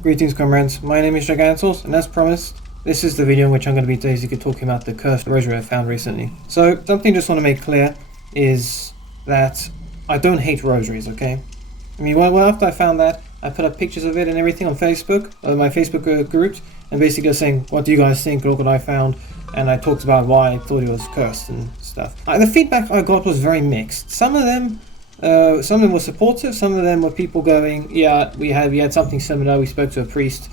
Greetings comrades, my name is Gigantals, and as promised, this is the video in which I'm going to be basically talking about the Cursed Rosary I found recently. So, something I just want to make clear is that I don't hate rosaries, okay? I mean, well after I found that, I put up pictures of it and everything on Facebook, my Facebook groups, and basically saying, what do you guys think, look what I found, and I talked about why I thought it was cursed and stuff. The feedback I got was very mixed. Some of them were supportive, some of them were people going, yeah, we had something similar, we spoke to a priest,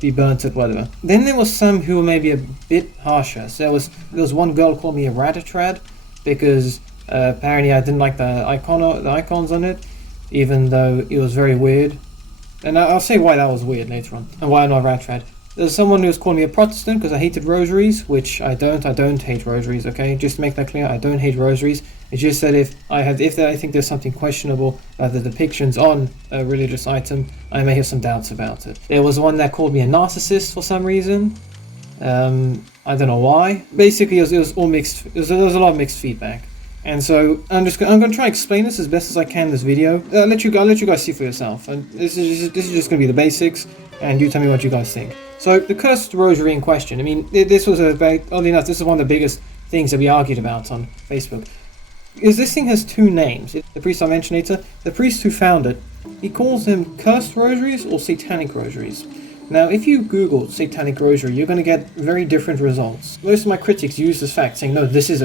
he burnt it, whatever. Then there was some who were maybe a bit harsher. So there was one girl who called me a RETRACTED because apparently I didn't like the icons on it, even though it was very weird. And I'll say why that was weird later on, and why I'm not RETRACTED. There's someone who was calling me a Protestant because I hated rosaries, which I don't. I don't hate rosaries, okay? Just to make that clear, I don't hate rosaries. It's just that if I think there's something questionable about the depictions on a religious item, I may have some doubts about it. There was one that called me a narcissist for some reason. I don't know why. Basically, it was all mixed. There was a lot of mixed feedback. And so I'm going to try to explain this as best as I can in this video. I'll let you guys see for yourself. And this is just going to be the basics, and you tell me what you guys think. So the Cursed Rosary in question. I mean, this was oddly enough, this is one of the biggest things that we argued about on Facebook. Because this thing has two names. The priest I mentioned later, the priest who found it, he calls them Cursed Rosaries or Satanic Rosaries. Now, if you Google Satanic Rosary, you're going to get very different results. Most of my critics use this fact, saying, no, this is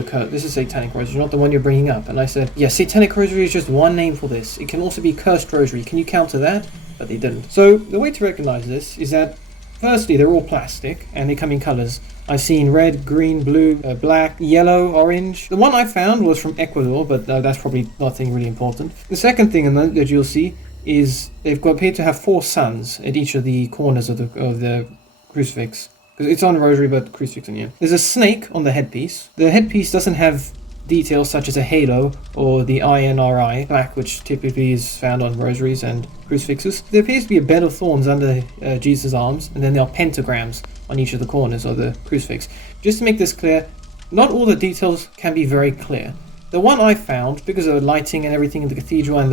Satanic Rosary, not the one you're bringing up. And I said, yeah, Satanic Rosary is just one name for this. It can also be Cursed Rosary. Can you counter that? But they didn't. So, the way to recognize this is that, firstly, they're all plastic, and they come in colors. I've seen red, green, blue, black, yellow, orange. The one I found was from Ecuador, but that's probably nothing really important. The second thing that you'll see is they've appear to have 4 suns at each of the corners of the crucifix. Because it's on a rosary, but crucifix in here. There's a snake on the headpiece. The headpiece doesn't have details such as a halo or the INRI plaque, which typically is found on rosaries and crucifixes. There appears to be a bed of thorns under Jesus' arms, and then there are pentagrams on each of the corners of the crucifix. Just to make this clear, not all the details can be very clear. The one I found, because of the lighting and everything in the cathedral and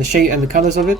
the shape and the colours of it,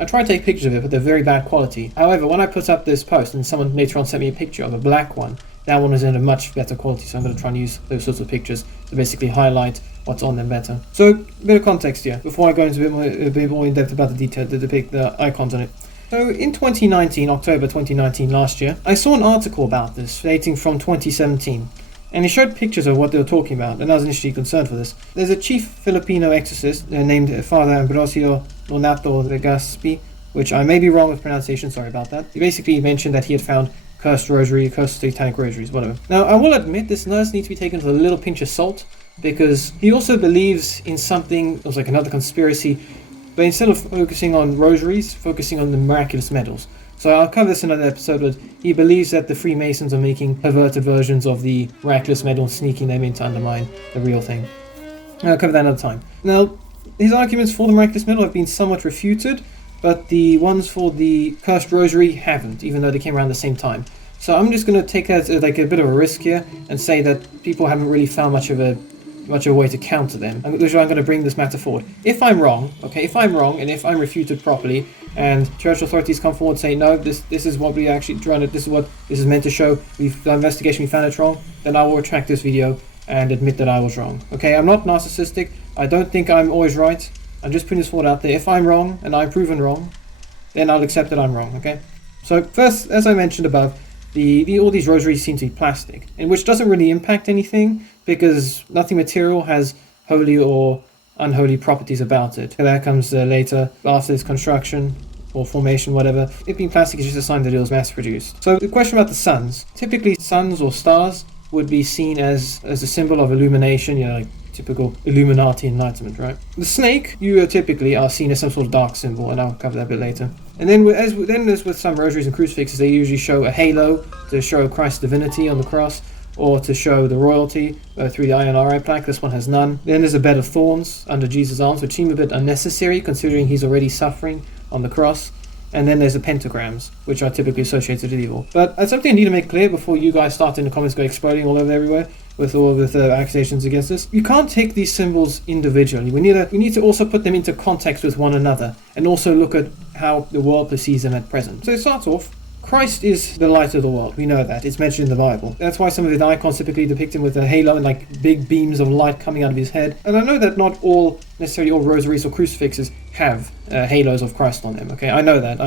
I tried to take pictures of it, but they're very bad quality. However, when I put up this post, and someone later on sent me a picture of a black one, that one is in a much better quality, so I'm going to try and use those sorts of pictures to basically highlight what's on them better. So, a bit of context here, before I go into a bit more in depth about the detail to depict the icons on it. So, in 2019, October 2019, last year, I saw an article about this, dating from 2017. And it showed pictures of what they were talking about, and I was initially concerned for this. There's a chief Filipino exorcist named Father Ambrosio Donato Legaspi, which I may be wrong with pronunciation, sorry about that. He basically mentioned that he had found Cursed Rosary, Cursed Satanic Rosaries, whatever. Now, I will admit this does need to be taken with a little pinch of salt, because he also believes in something, it was like another conspiracy, but instead of focusing on rosaries, focusing on the miraculous medals. So I'll cover this in another episode, but he believes that the Freemasons are making perverted versions of the miraculous medal and sneaking them in to undermine the real thing. I'll cover that another time. Now, his arguments for the miraculous medal have been somewhat refuted, but the ones for the Cursed Rosary haven't, even though they came around the same time. So I'm just going to take that as like a bit of a risk here and say that people haven't really found much of a way to counter them, which I'm going to bring this matter forward. If I'm wrong, okay, and if I'm refuted properly, and church authorities come forward and say, no, this is what we actually run it, this is what this is meant to show, we've done investigation, we found it wrong, then I will retract this video and admit that I was wrong. Okay, I'm not narcissistic, I don't think I'm always right, I'm just putting this forward out there. If I'm wrong, and I'm proven wrong, then I'll accept that I'm wrong, okay? So first, as I mentioned above, all these rosaries seem to be plastic, and which doesn't really impact anything, because nothing material has holy or unholy properties about it. That comes later, after its construction or formation, whatever. It being plastic is just a sign that it was mass-produced. So the question about the suns. Typically, suns or stars would be seen as a symbol of illumination, like typical Illuminati enlightenment, right? The snake, you typically are seen as some sort of dark symbol, and I'll cover that a bit later. And then, as with some rosaries and crucifixes, they usually show a halo to show Christ's divinity on the cross, or to show the royalty through the INRI plaque. This one has none. Then there's a bed of thorns under Jesus' arms, which seem a bit unnecessary considering he's already suffering on the cross. And then there's the pentagrams, which are typically associated with evil. But that's something I need to make clear before you guys start in the comments go exploding all over everywhere. with all of the accusations against us. You can't take these symbols individually. We need to also put them into context with one another, and also look at how the world perceives them at present. So it starts off, Christ is the light of the world. We know that. It's mentioned in the Bible. That's why some of the icons typically depict him with a halo and like big beams of light coming out of his head. And I know that not necessarily all rosaries or crucifixes have halos of Christ on them. Okay, I know that.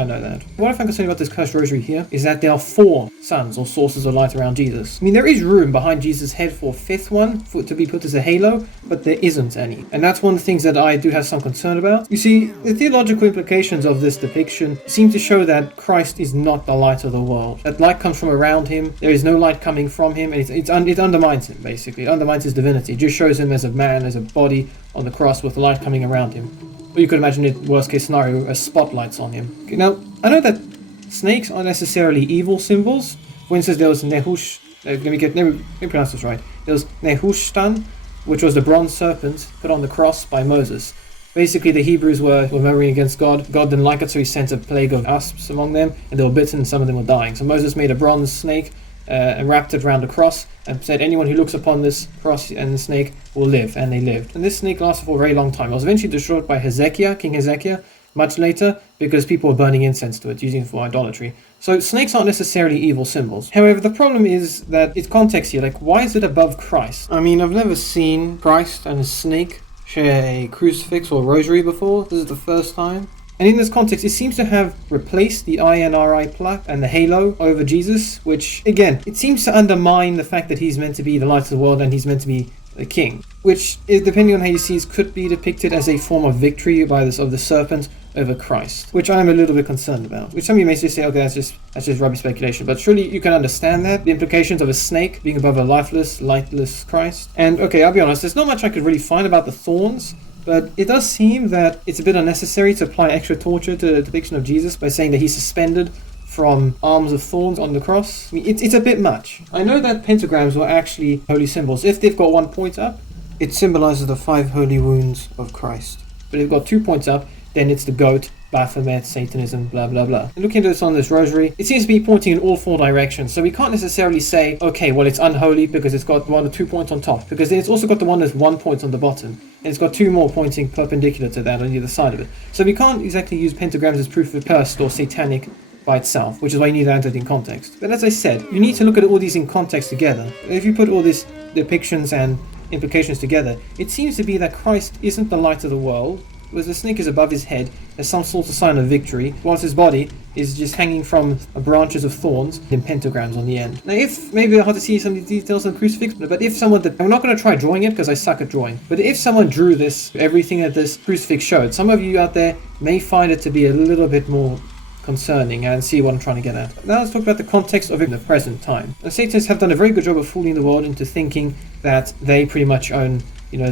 What I find concerning about this cursed rosary here is that there are 4 suns or sources of light around Jesus. I mean, there is room behind Jesus' head for a 5th one to be put as a halo, but there isn't any. And that's one of the things that I do have some concern about. You see, the theological implications of this depiction seem to show that Christ is not the light of the world. That light comes from around him. There is no light coming from him, and it undermines him, basically. It undermines his divinity. It just shows him as a man, as a body on the cross with the light coming around him. Or you could imagine it, worst case scenario, as spotlights on him. Okay, now, I know that snakes aren't necessarily evil symbols. For instance, there was Nehush, let me pronounce this right. There was Nehushtan, which was the bronze serpent put on the cross by Moses. Basically, the Hebrews were murmuring against God. God didn't like it, so he sent a plague of asps among them, and they were bitten, and some of them were dying. So Moses made a bronze snake and wrapped it around the cross, and said anyone who looks upon this cross and the snake will live, and they lived. And this snake lasted for a very long time. It was eventually destroyed by King Hezekiah, much later, because people were burning incense to it, using it for idolatry. So snakes aren't necessarily evil symbols. However, the problem is that it's context here. Like, why is it above Christ? I mean, I've never seen Christ and a snake share a crucifix or rosary before. This is the first time. And in this context, it seems to have replaced the INRI plaque and the halo over Jesus, which, again, it seems to undermine the fact that he's meant to be the light of the world and he's meant to be the king, which, depending on how you see it, could be depicted as a form of victory by of the serpent over Christ, which I'm a little bit concerned about. Which some of you may just say, okay, that's just rubbish speculation, but surely you can understand that, the implications of a snake being above a lightless Christ. And okay, I'll be honest, there's not much I could really find about the thorns, but it does seem that it's a bit unnecessary to apply extra torture to the depiction of Jesus by saying that he's suspended from arms of thorns on the cross. I mean, it's a bit much. I know that pentagrams were actually holy symbols. If they've got 1 point up, it symbolizes the 5 holy wounds of Christ. But if they've got 2 points up, then it's the goat, Baphomet, Satanism, blah blah blah. And looking at this on this rosary, it seems to be pointing in all 4 directions. So we can't necessarily say, okay, well, it's unholy because it's got 1 or 2 points on top, because then it's also got the one that's 1 point on the bottom, and it's got 2 more pointing perpendicular to that on either side of it. So we can't exactly use pentagrams as proof of cursed or satanic by itself, which is why you need to enter it in context. But as I said, you need to look at all these in context together. If you put all these depictions and implications together, it seems to be that Christ isn't the light of the world, whereas the snake is above his head as some sort of sign of victory, whilst his body is just hanging from branches of thorns and pentagrams on the end. Now, if maybe I have to see some of the details on the crucifix, but if someone I'm not going to try drawing it because I suck at drawing, but if someone drew everything that this crucifix showed, some of you out there may find it to be a little bit more concerning and see what I'm trying to get at. Now let's talk about the context of it in the present time. The Satanists have done a very good job of fooling the world into thinking that they pretty much own,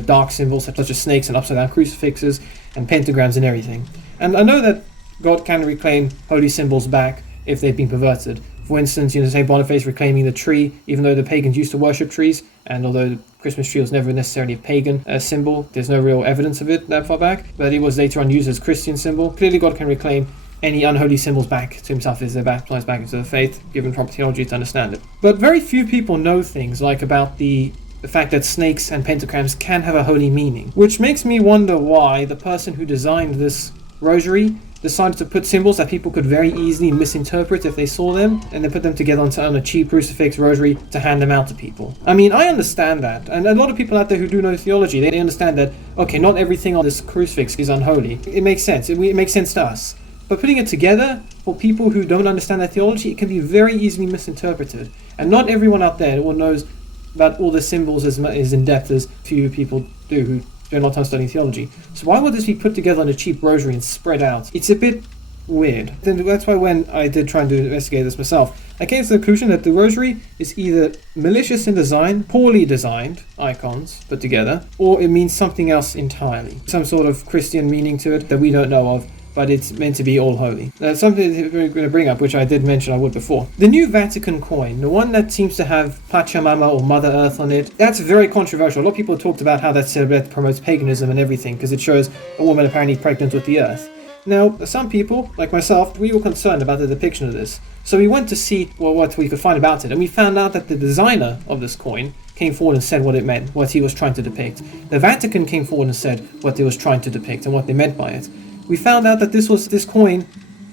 dark symbols such as snakes and upside down crucifixes and pentagrams and everything. And I know that God can reclaim holy symbols back if they've been perverted. For instance, St. Boniface reclaiming the tree, even though the pagans used to worship trees, and although the Christmas tree was never necessarily a pagan symbol, there's no real evidence of it that far back, but it was later on used as a Christian symbol. Clearly God can reclaim any unholy symbols back to himself as they're baptized back into the faith, given proper theology to understand it. But very few people know things like about the fact that snakes and pentagrams can have a holy meaning, which makes me wonder why the person who designed this rosary decided to put symbols that people could very easily misinterpret if they saw them, and then put them together on a cheap crucifix rosary to hand them out to people. I mean, I understand that, and a lot of people out there who do know theology, they understand that, okay, not everything on this crucifix is unholy. It makes sense. It makes sense to us. But putting it together, for people who don't understand that theology, it can be very easily misinterpreted. And not everyone out there knows about all the symbols as in depth as few people do who spend a lot of time studying theology. So why would this be put together on a cheap rosary and spread out? It's a bit weird. Then that's why when I did try and investigate this myself, I came to the conclusion that the rosary is either malicious in design, poorly designed icons put together, or it means something else entirely. Some sort of Christian meaning to it that we don't know of, but it's meant to be all holy. That's something that we're going to bring up, which I did mention I would before. The new Vatican coin, the one that seems to have Pachamama or Mother Earth on it, that's very controversial. A lot of people have talked about how that promotes paganism and everything, because it shows a woman apparently pregnant with the earth. Now, some people, like myself, we were concerned about the depiction of this. So we went to see what we could find about it, and we found out that the designer of this coin came forward and said what it meant, what he was trying to depict. The Vatican came forward and said what they was trying to depict and what they meant by it. We found out that this coin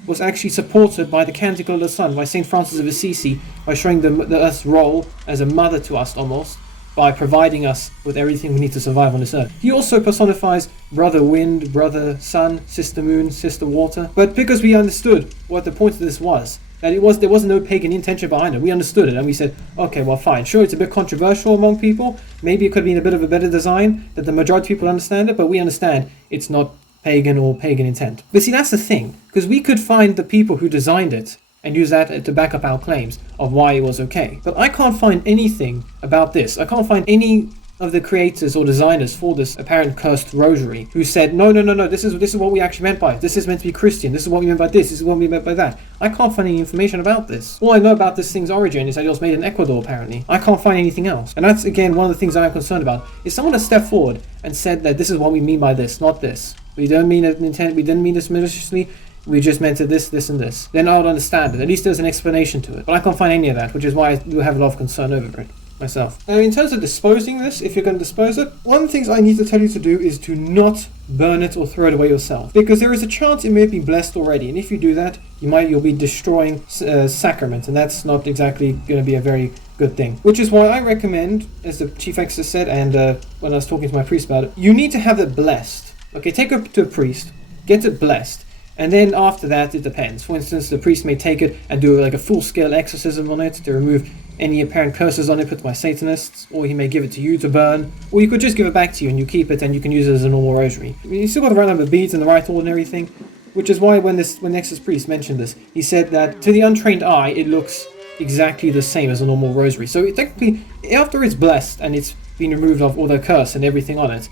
was actually supported by the Canticle of the Sun, by St. Francis of Assisi, by showing the Earth's role as a mother to us almost, by providing us with everything we need to survive on this earth. He also personifies brother wind, brother sun, sister moon, sister water. But because we understood what the point of this was, that there wasn't no pagan intention behind it, we understood it and we said, okay, well fine, sure it's a bit controversial among people, maybe it could have been a bit of a better design, that the majority of people understand it, but we understand it's not pagan or pagan intent. But see, that's the thing, because we could find the people who designed it and use that to back up our claims of why it was okay. But I can't find anything about this. I can't find any of the creators or designers for this apparent cursed rosary who said, no, this is what we actually meant by it. This is meant to be Christian. This is what we meant by this. This is what we meant by that. I can't find any information about this. All I know about this thing's origin is that it was made in Ecuador, apparently. I can't find anything else. And that's, again, one of the things I'm concerned about. If someone has stepped forward and said that this is what we mean by this, not this. We don't mean it intent. We didn't mean this maliciously. We just meant it this, and this. Then I would understand it. At least there's an explanation to it. But I can't find any of that, which is why I do have a lot of concern over it myself. Now, in terms of disposing this, if you're going to dispose it, one of the things I need to tell you to do is to not burn it or throw it away yourself, because there is a chance it may be blessed already, and if you do that, you'll be destroying sacrament, and that's not exactly going to be a very good thing. Which is why I recommend, as the chief exorcist said, and when I was talking to my priest about it, you need to have it blessed. Okay, take it to a priest, get it blessed. And then after that, it depends. For instance, the priest may take it and do like a full-scale exorcism on it to remove any apparent curses on it put by Satanists, or he may give it to you to burn, or you could just give it back to you and you keep it and you can use it as a normal rosary. I mean, you still got the right number of beads and the right order and everything, which is why when the exorcist priest mentioned this, he said that to the untrained eye, it looks exactly the same as a normal rosary. So technically, after it's blessed and it's been removed of all the curse and everything on it,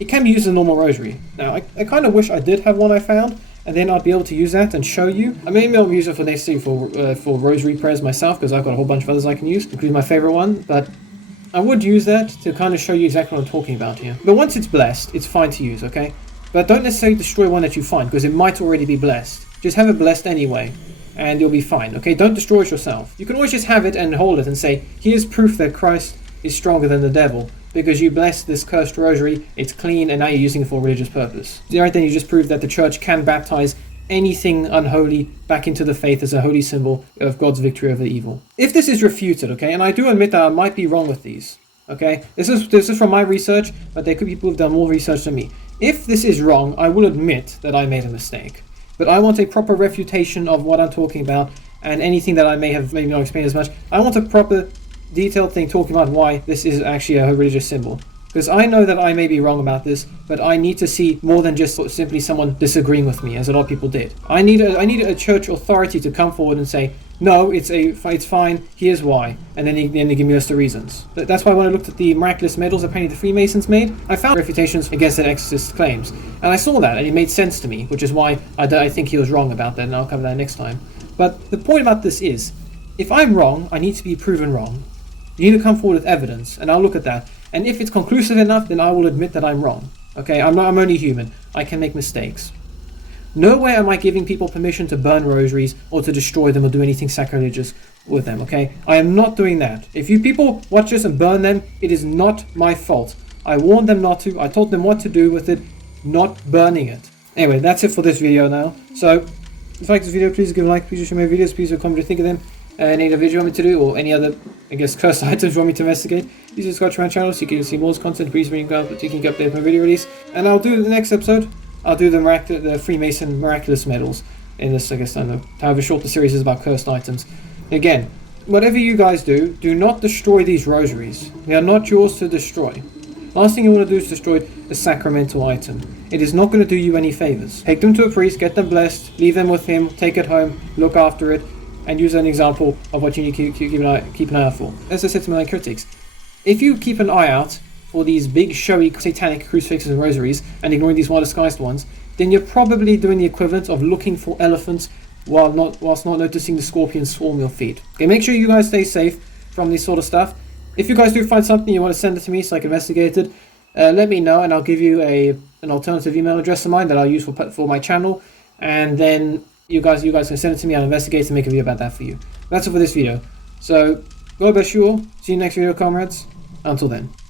it can be used as a normal rosary. Now, I kind of wish I did have one I found, and then I'd be able to use that and show you. I may not use it for necessarily for rosary prayers myself, because I've got a whole bunch of others I can use, including my favorite one, but I would use that to kind of show you exactly what I'm talking about here. But once it's blessed, it's fine to use, okay? But don't necessarily destroy one that you find, because it might already be blessed. Just have it blessed anyway, and you'll be fine, okay? Don't destroy it yourself. You can always just have it and hold it and say, here's proof that Christ is stronger than the devil, because you blessed this cursed rosary, it's clean, and now you're using it for a religious purpose. Right then you just prove that the church can baptize anything unholy back into the faith as a holy symbol of God's victory over evil. If this is refuted, okay, and I do admit that I might be wrong with these, okay, this is from my research, but there could be people who've done more research than me. If this is wrong, I will admit that I made a mistake, but I want a proper refutation of what I'm talking about, and anything that I may have maybe not explained as much. I want a proper detailed thing talking about why this is actually a religious symbol. Because I know that I may be wrong about this, but I need to see more than just simply someone disagreeing with me, as a lot of people did. I need a church authority to come forward and say, no, it's fine, here's why, and then they give me us the reasons. That's why when I looked at the miraculous medals apparently the Freemasons made, I found refutations against an exorcist's claims, and I saw that, and it made sense to me, which is why I think he was wrong about that, and I'll cover that next time. But the point about this is, if I'm wrong, I need to be proven wrong. You need to come forward with evidence, and I'll look at that. And if it's conclusive enough, then I will admit that I'm wrong. Okay, I'm only human. I can make mistakes. Nowhere am I giving people permission to burn rosaries or to destroy them or do anything sacrilegious with them, okay? I am not doing that. If you people watch this and burn them, it is not my fault. I warned them not to. I told them what to do with it, not burning it. Anyway, that's it for this video now. So, if you like this video, please give a like. Please share my videos. Please comment what you think of them. Any other video you want me to do, or any other, I guess, cursed items you want me to investigate, please subscribe to my channel so you can see more content. Please ring the bell so you can get updated my video release. And I'll do the next episode. I'll do the Freemason miraculous medals in this, I guess, I don't know, however short the series is about cursed items. Again, whatever you guys do not destroy these rosaries. They are not yours to destroy. Last thing you want to do is destroy a sacramental item. It is not going to do you any favors. Take them to a priest, get them blessed, leave them with him, take it home, look after it, and use an example of what you need to keep an eye out for. As I said to my critics, if you keep an eye out for these big showy satanic crucifixes and rosaries and ignoring these more disguised ones, then you're probably doing the equivalent of looking for elephants whilst not noticing the scorpions swarm your feet. Okay, make sure you guys stay safe from this sort of stuff. If you guys do find something you want to send it to me so I can investigate it, let me know and I'll give you an alternative email address of mine that I'll use for my channel. and then you guys can send it to me. I'll investigate and make a video about that for you. That's all for this video. So God bless you all. See you next video, comrades. Until then.